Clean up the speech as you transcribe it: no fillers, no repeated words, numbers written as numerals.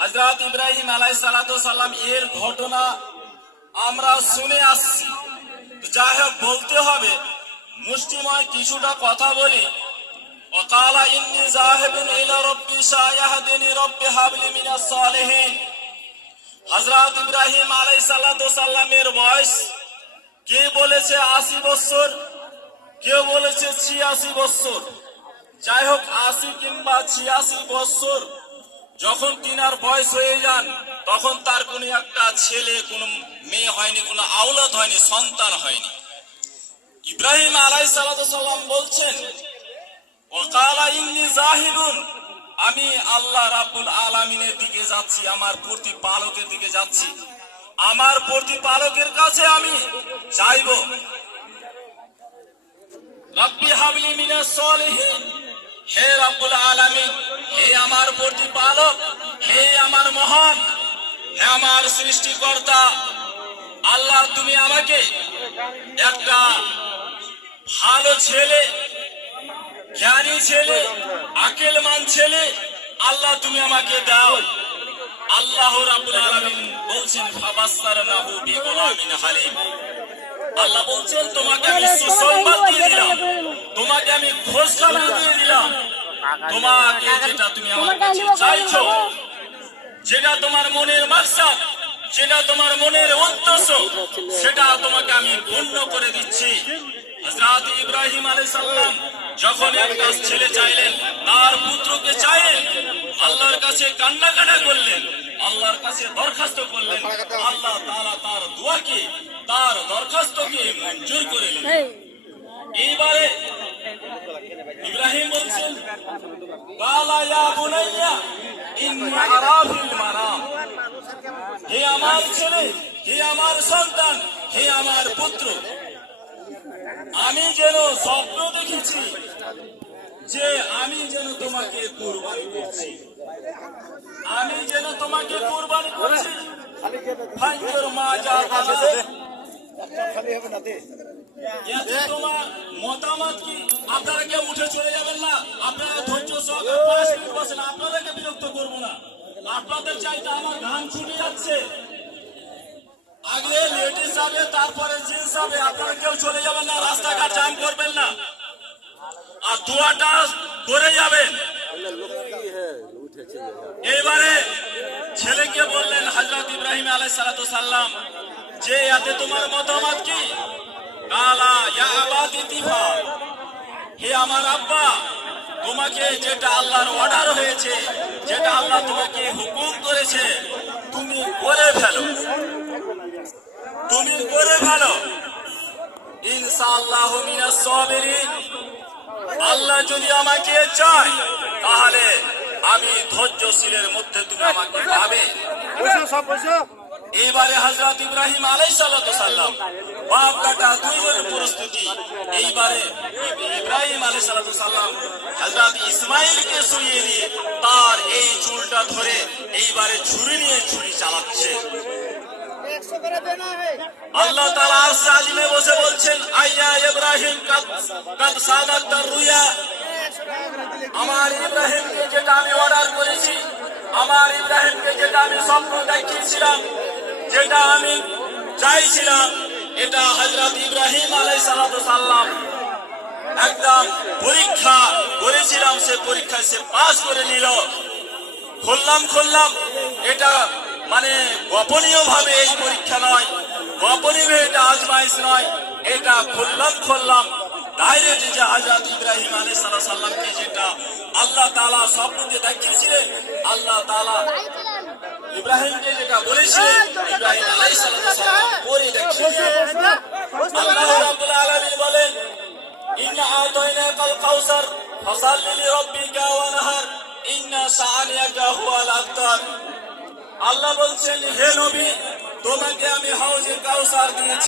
হযরত ইব্রাহিম আলাইহিস সালাতু সালাম এর ঘটনা আমরা শুনে আসছি। যাই হোক, বলতে হবে মুষ্টিময় কিছুটা কথা বলি। ওয়াকালা ইন্নী যাহিবুন ইলা রাব্বি সায়াহদিনি রাব্বি হাবলি মিনাস সালিহিন। হযরত ইব্রাহিম আলাইহিস সালাতু সালামের বয়স কে বলেছে 80 বছর, কেউ বলেছে 86 বছর। যাই হোক, 80 কিংবা 86 বছর যখন তিনার বয়স হয়ে যান, তখন তার কোনো একটা ছেলে, কোনো মেয়ে হয়নি, কোনো আওলাদ হয়নি, সন্তান হয়নি। ইব্রাহিম আলাইহিস সালাতু সালাম বলছেন, ওয়াকালা ইন্নী যাহিবুন, আমি আল্লাহ রাব্বুল আলামিনের দিকে যাচ্ছি, আমার প্রতিপালকের দিকে যাচ্ছি, আমার প্রতিপালকের কাছে আমি চাইব। রাব্বি হাবলি মিনাস সালিহিন, হে রাব্বুল আলামিন, হে আমার প্রতিপালক, হে আমার মহান, হে আমার সৃষ্টিকর্তা আল্লাহ, তুমি আমাকে একটা ভালো ছেলে, জ্ঞানী ছেলে, আকলমান ছেলে আল্লাহ তুমি আমাকে দাও। আল্লাহ রাব্বুল আলামিন বলছেন, ফাবাসসারনাহু বিগুলামিন হালিম। আল্লাহ বলছেন, তোমাকে আমি সুসংবাদ দিয়ে দিলাম, তোমাকে আমি খোঁজখবর দিয়ে দিলাম, তোমাকে যেটা তুমি আমার কাছে চাইছো, যেটা তোমার মনের মাকসাদ, যেটা তোমার মনের উদ্দেশ্য, সেটা তোমাকে আমি পূর্ণ করে দিচ্ছি। হযরত ইব্রাহিম আলাইহিস সালাম যখন একটা ছেলে চাইলেন, তার পুত্রকে চাইলেন, আল্লাহর কাছে কান্নাকাটা করলেন, আল্লাহর কাছে দরখাস্ত করলেন, আল্লাহ তাআলা তার দোয়াকে, তার দরখাস্তকে মঞ্জুর করে নিলেন। এইবারে ইব্রাহিম বলছেন, কালা ইয়া বুনাইয়া ইন্নী আরা ফিল মানাম, হে আমার ছেলে, হে আমার সন্তান, হে আমার পুত্র, আমি যেন স্বপ্ন দেখেছি যে আমি যেন তোমাকে কুরবানি করছি, আমি যেন তোমাকে কুরবানি করছি। ফাঞ্জুর মা যা বলে, এতে তোমার মতামত কি? আপনারা কেউ উঠে চলে যাবেন না, আপনারা ধৈর্য সহকারে 5 মিনিট বসেন, আপনাদেরকে বিরক্ত করব না। আপনাদের চাইতে আমার ঘাম ছুটে যাচ্ছে, আগে লেডিস যাবে, তারপরে জেন্টস যাবে, আপনারা কেউ চলে যাবেন না, রাস্তাঘাট জাম করবেন না, আর দোয়াটা করে যাবেন। এইবারে ছেলেকে বললেন হযরত ইব্রাহিম আলাইহিস সালাতু সাল্লাম, যে এতে তোমার মতামত কি? কালা ইয়া আবাদি তিফা, হে আমার আব্বা, তোমাকে যেটা আল্লাহর অর্ডার হয়েছে, যেটা আল্লাহ তোমাকে হুকুম করেছে, তুমি করে ফেলো, তুমি করে ফেলো। ইনশাআল্লাহু মিনাস সাবিরিন, আল্লাহ যদি আমাকে চায় তাহলে আমি ধৈর্যশীলের মধ্যে তুমি আমাকে পাবে। এইবারে হযরত ইব্রাহিম আলাইহিস সালাতু সাল্লাম বাপ কাটা দুইজনের প্রস্তুতি। এইবারে ইব্রাহিম আলাইহিস সালাতু সাল্লাম হযরত ইসমাঈলকে শুইয়ে দিয়ে তার এই চুলটা ধরে এইবারে ছুরি নিয়ে ছুরি চালাচ্ছে। আল্লাহ তাআলা আরশে আজিমে বসে বলছেন, আইয়া ইব্রাহিম কাদ সাদাকতা রুয়া, আমার ইব্রাহিমকে যেটা আমি অর্ডার করেছি, আমার ইব্রাহিমকে যেটা আমি স্বপ্ন দেখিয়েছিলাম, যেটা আমি চাইছিলাম, এটা হযরত ইব্রাহিম আলাইহিস সালাতু সাল্লাম একদম পরীক্ষা করেছিলাম, সে পরীক্ষায় সে পাস করে নিল। খুললাম, এটা মানে গোপনীয় ভাবে এই পরীক্ষা নয়, গোপনীয় এটা আজমাইশ নয়, এটা খুললাম ডাইরেক্ট, যে হযরত ইব্রাহিম আলাইহিস সালামকে যেটা আল্লাহ তাআলা স্বপ্নে দেখিয়েছিলেন, আল্লাহ তাআলা ইব্রাহিমকে যেটা বলেছিলেন, ইব্রাহিম আলাইহিস সালাম করে দেখিয়েছেন। আল্লাহ রাব্বুল আলামিন বলেন, ইন্না আতাইনাকাল কাউসার ফাসাল্লি লিরাব্বিকা ওয়ানহার ইন্না শাআনিয়াকা হুয়াল আবতার। আল্লাহ বলছেন, হে নবী, তোমাকে আমি হাউজে কাউসার দিয়েছি।